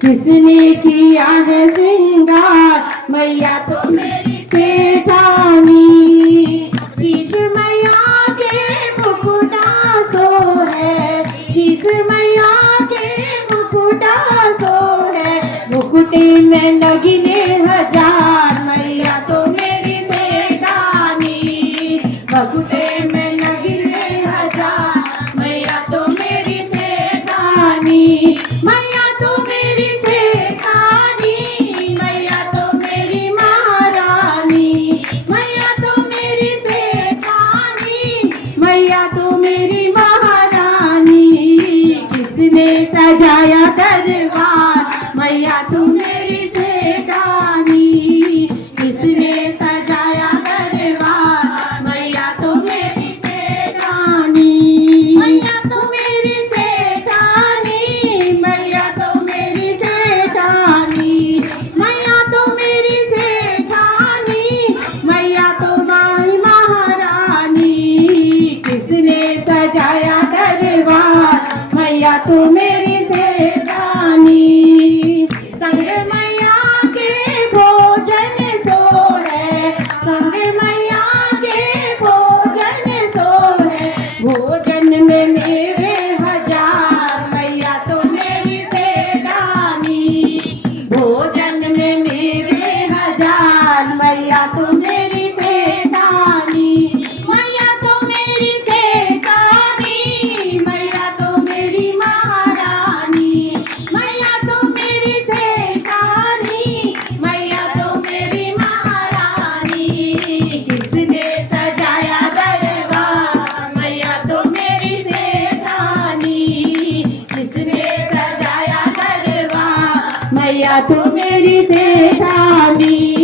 किसने किया है श्रृंगार मैया तो मेरी सेठानी। शीश मैया के मुकुटा सो है, शीश मैया के मुकुटा सो है, मुकुटे में नगीने हजार मैया तो मेरी सेठानी। मुकुटे में नगीने हजार मैया तो मेरी सेठानी। मैया तो मेरी सेठानी, मैया तो मेरी महारानी। मैया तो मेरी सेठानी, मैया तो मेरी महारानी। किसने सजाया दरबार मैया तो मेरी सेठानी। किसने सजाया दरबार मैया तो मेरी सेठानी। मैया तो मेरी सेठानी, मैया तो मेरी सेठानी। मैया तो मेरी सेठानी, मैया तो माई महारानी। किसने सजाया दरबार मैया तो मेरी सेठानी। संग मैया के भोजन सो है, संग मैया के भोजन सो है। भोजन में मेवे हजार मैया तो मेरी तू मेरी सेठानी